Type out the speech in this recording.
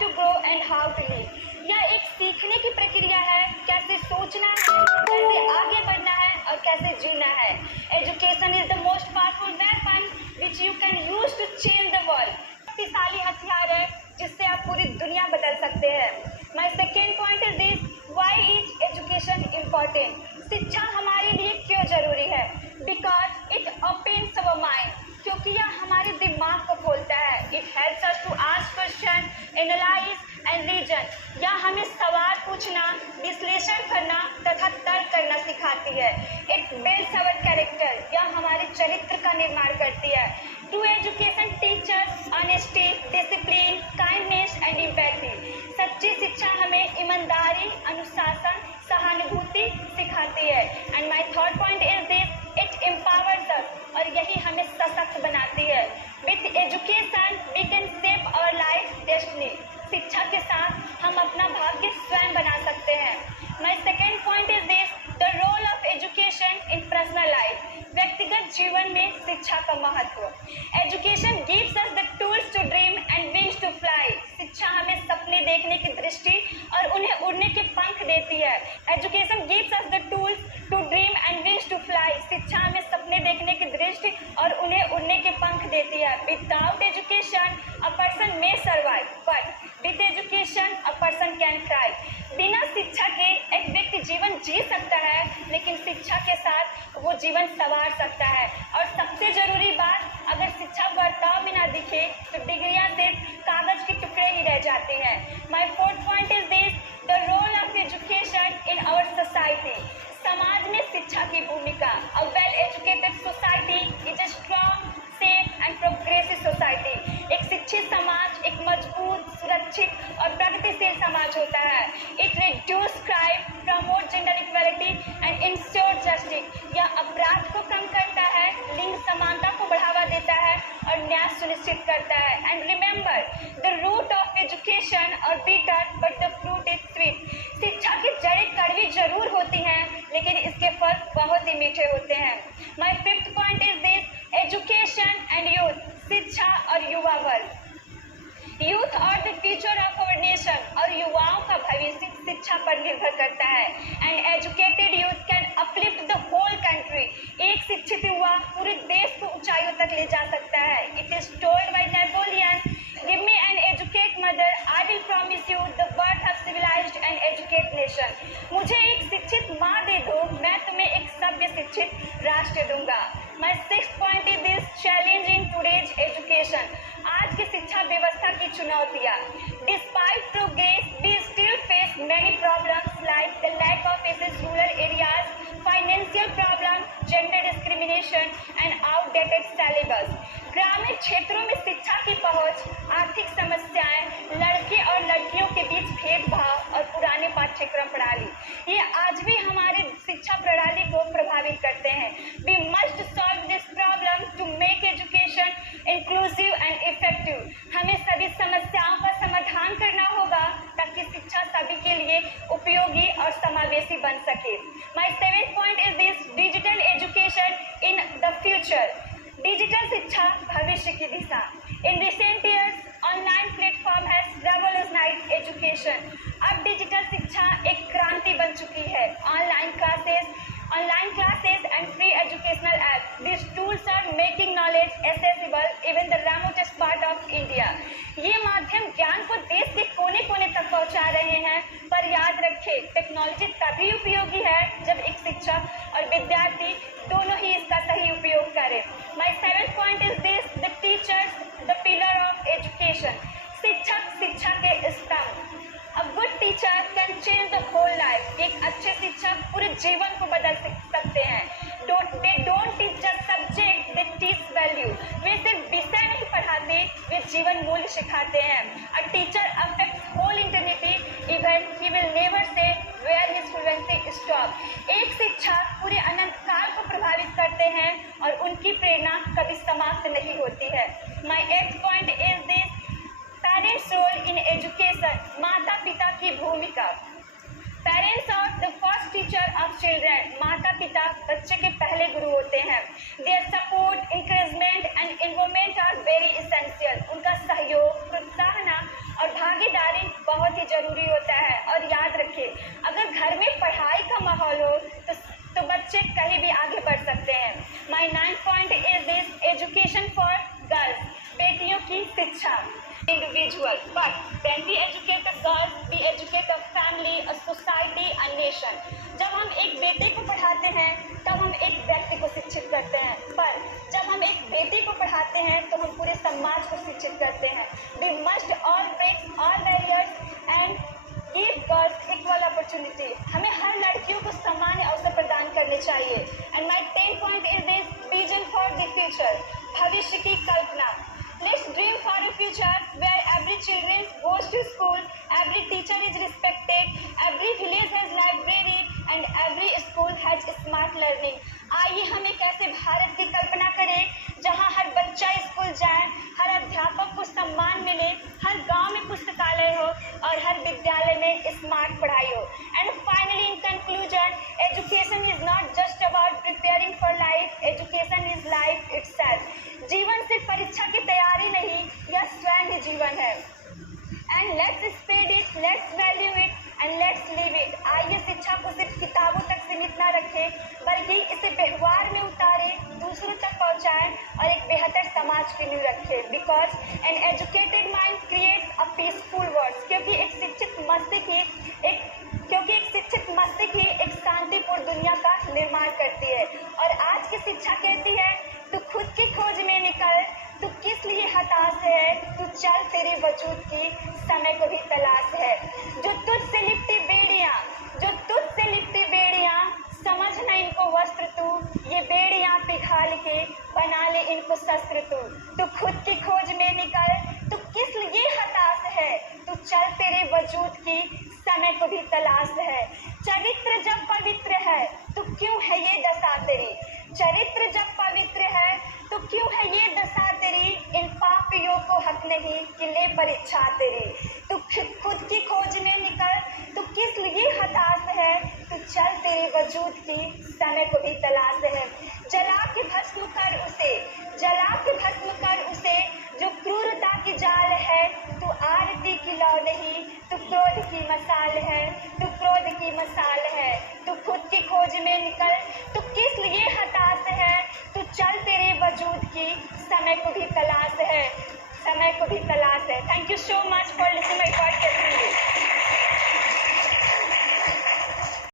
To grow and how to live. यह एक सीखने की प्रक्रिया है, कैसे सोचना है, कैसे आगे बढ़ना है और कैसे जीना है। Education is the most powerful weapon which you can use to change the world. शक्तिशाली हथियार है जिससे आप पूरी दुनिया बदल सकते हैं। My second point is this, why is education important. शिक्षा हमारे लिए क्यों जरूरी है? Because it opens our mind, क्योंकि यह हमारे दिमाग को खोलता है। It helps us to ask question, analyse and reason. यह हमें सवाल पूछना, विश्लेषण करना तथा तर्क करना सिखाती है। इट बिल्ड्स अवर कैरेक्टर, यह हमारे चरित्र का निर्माण करती है। True education teachers honesty, discipline, kindness and empathy. सच्ची शिक्षा हमें ईमानदारी, अनुशासन, सहानुभूति सिखाती है। And my third point is this, it empowers us, और यही हमें सशक्त बनाती है। With education we can shape our life destiny. शिक्षा के साथ हम अपना भाग्य स्वयं बना सकते हैं। My second point is this, the role of education in personal life. व्यक्तिगत जीवन में शिक्षा का महत्व। Education gives us the tools to dream and wings to fly. शिक्षा हमें सपने देखने की दृष्टि और उन्हें उड़ने के पंख देती है। Education gives us the tools to dream and wings to fly. शिक्षा हमें सपने देखने की दृष्टि और उन्हें उड़ने के पंख देती है। Without education a person may survive, but with education a person can thrive. बिना शिक्षा के एक व्यक्ति जीवन जी सकता है, लेकिन शिक्षा के साथ वो जीवन संवार सकता है। और सबसे जरूरी बात, अगर शिक्षा बर्ताव में ना दिखे तो डिग्रियां सिर्फ कागज के टुकड़े ही रह जाती हैं। My fourth point is this, the role of education in our society. समाज में शिक्षा की भूमिका। A well educated society is a strong, safe and progressive society. एक शिक्षित समाज एक मजबूत, सुरक्षित और प्रगतिशील समाज होता है। It reduce crime, promote gender equality and ensure justice. यह अपराध को कम करता है, लिंग समानता को बढ़ावा देता है और न्याय सुनिश्चित करता है। And remember, the root of education are bitter but the fruit is sweet. शिक्षा की जड़ें कड़वी जरूर होती हैं, लेकिन इसके फल बहुत ही मीठे होते हैं। My fifth point is this, education and youth. शिक्षा और युवा वर्ग। यूथ और the future of our nation. और युवाओं का भविष्य शिक्षा पर निर्भर करता है। And educated youth can uplift the whole country. एक शिक्षित युवा पूरे देश को ऊंचाइयों तक ले जा सकता है। It is told by Napoleon, give me an educate mother, I will promise you the birth of civilised and educate nation. मुझे एक शिक्षित माँ दे दो, मैं तुम्हें एक सभ्य शिक्षित राष्ट्र दूंगा। My sixth point is this, challenge in today's education. आज की शिक्षा व्यवस्था की चुनौतियाँ। Despite progress we still face many problems like the lack of access rural areas, financial problem, gender discrimination and outdated syllabus. ग्रामीण क्षेत्रों में शिक्षा की पहुंच, आर्थिक समस्याएं, लड़के और लड़कियों के बीच भेदभाव और पुराने पाठ्यक्रम प्रणाली, ये आज भी हमारे शिक्षा प्रणाली को प्रभावित करते हैं। We must solve this problem to make education inclusive and effective. हमें सभी समस्याओं का समाधान करना होगा ताकि शिक्षा सभी के लिए उपयोगी और समावेशी बन सके। My seventh point is this, digital education in the future. Digital शिक्षा भविष्य की दिशा। In recent years online platform has revolutionized education. अब डिजिटल शिक्षा एक क्रांति बन चुकी है। Online classes and free educational apps, these tools are making knowledge accessible even the remotest part of India। ये माध्यम ज्ञान को देश के कोने कोने तक पहुंचा रहे हैं, पर याद रखें, टेक्नोलॉजी तभी उपयोगी है जब एक शिक्षक और विद्यार्थी दोनों ही इसका सही उपयोग करें। My seventh point is this, the teachers the pillar of education. शिक्षक शिक्षा के स्तंभ। A good teacher can change the whole life। एक अच्छे शिक्षक पूरे जीवन को बदल सकते हैं। They don't teach just subject, they teach value। वे सिर्फ विषय नहीं पढ़ाते, वे जीवन मूल्य सिखाते हैं। A teacher affects whole eternity, even he will never say where his fluency stop। एक शिक्षक पूरे अनंत काल को प्रभावित करते हैं और उनकी प्रेरणा कभी समाप्त नहीं होती है। My eighth point is this, parents role in education. माता पिता की भूमिका। Parents are the first teacher of children. माता पिता बच्चे के पहले गुरु होते हैं। Their support, encouragement and involvement are very essential. उनका सहयोग, प्रोत्साहन और भागीदारी जरूरी होता है। और याद रखिए, अगर घर में पढ़ाई का माहौल हो तो बच्चे कहीं भी आगे बढ़ सकते हैं। माई 9th point is this, education for girls, बेटियों की शिक्षा। Individual, but when we educate a girl, we educate a family, a society, a nation. जब हम एक बेटे को पढ़ाते हैं तब हम एक व्यक्ति को शिक्षित करते हैं, पर जब हम एक बेटी को पढ़ाते हैं तो हम पूरे समाज को शिक्षित करते हैं। We must all break all barriers and give girls equal opportunity. हमें हर लड़कियों को समान अवसर प्रदान करने चाहिए। And my 10th point is this, vision for the future, भविष्य की कल्पना। Let's dream for a future where every children goes to school, every teacher is respected, every village has library and every school has smart learning. आइए हम एक ऐसे भारत की कल्पना करें जहां हर बच्चा स्कूल जाए, हर अध्यापक को सम्मान मिले, हर गांव में पुस्तकालय हो और हर विद्यालय में स्मार्ट पढ़ाई हो। And finally, in conclusion, education is not just about preparing for life, education is life itself. जीवन सिर्फ परीक्षा की तैयारी नहीं, यह स्वयं ही जीवन है। And let's spread it, let's value it and let's live it. आइए शिक्षा को सिर्फ किताबों तक सीमित न रखें, बल्कि इसे व्यवहार में उतारें, दूसरों तक पहुंचाएं और एक बेहतर समाज की नींव रखें। Because an educated mind creates a peaceful world. क्योंकि एक शिक्षित मस्तिष्क ही एक शांतिपूर्ण दुनिया का निर्माण करती है। और आज की शिक्षा कहती है, तू खुद की खोज में निकल, तू किस लिए हताश है, तू चल, तेरे वजूद की समय को भी तलाश है। जो तुझसे लिपटी बेड़ियां, समझ न इनको वस्त्र तू, ये बेड़ियां पिघाल के बना ले इनको शस्त्र तू खुद की खोज में निकल, तू किस लिए हताश है, तू चल, तेरे वजूद की समय को भी तलाश है। चरित्र जब पवित्र है तो क्यों है ये दशा तेरी, चरित्र जब पवित्र है तो क्यों है ये दशा तेरी, इन पापियों को हक नहीं कि ले परीक्षा तेरी। तू खुद की खोज में निकल, तू किस लिए हताश है, तू चल, तेरे वजूद की समय को भी तलाश है। जला के भस्म कर उसे जो क्रूरता की जाल है, तू आरती की लौ नहीं, तू क्रोध की मसाल है, तू क्रोध की मसाल है। तू खुद की खोज में निकल, तू किस लिए हताश है, तू चल, तेरे वजूद की समय को भी तलाश है। Thank you so much for listening my podcast.